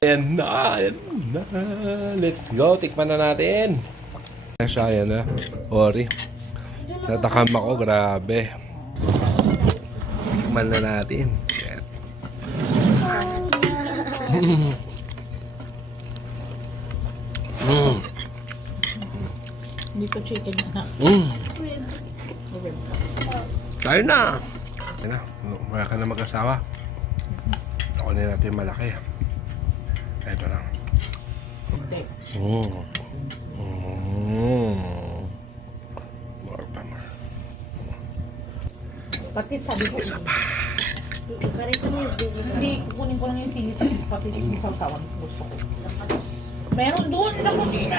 Ayan na, ayan na. Let's go, tikman na natin. Siya, ayan na. Ori. Natakam ako, grabe. Tikman na natin. Ayan. Mm. Mm. Ko chicken na. Mm. Tayo na. Ayan na, wala ka na mag-asawa. Na natin malaki. Ito lang. Mm. Mm. Pati sabi ko, baby ka. hindi, kukunin ko lang yung sili tapos pati yung sausawan. Gusto ko. Meron doon na container!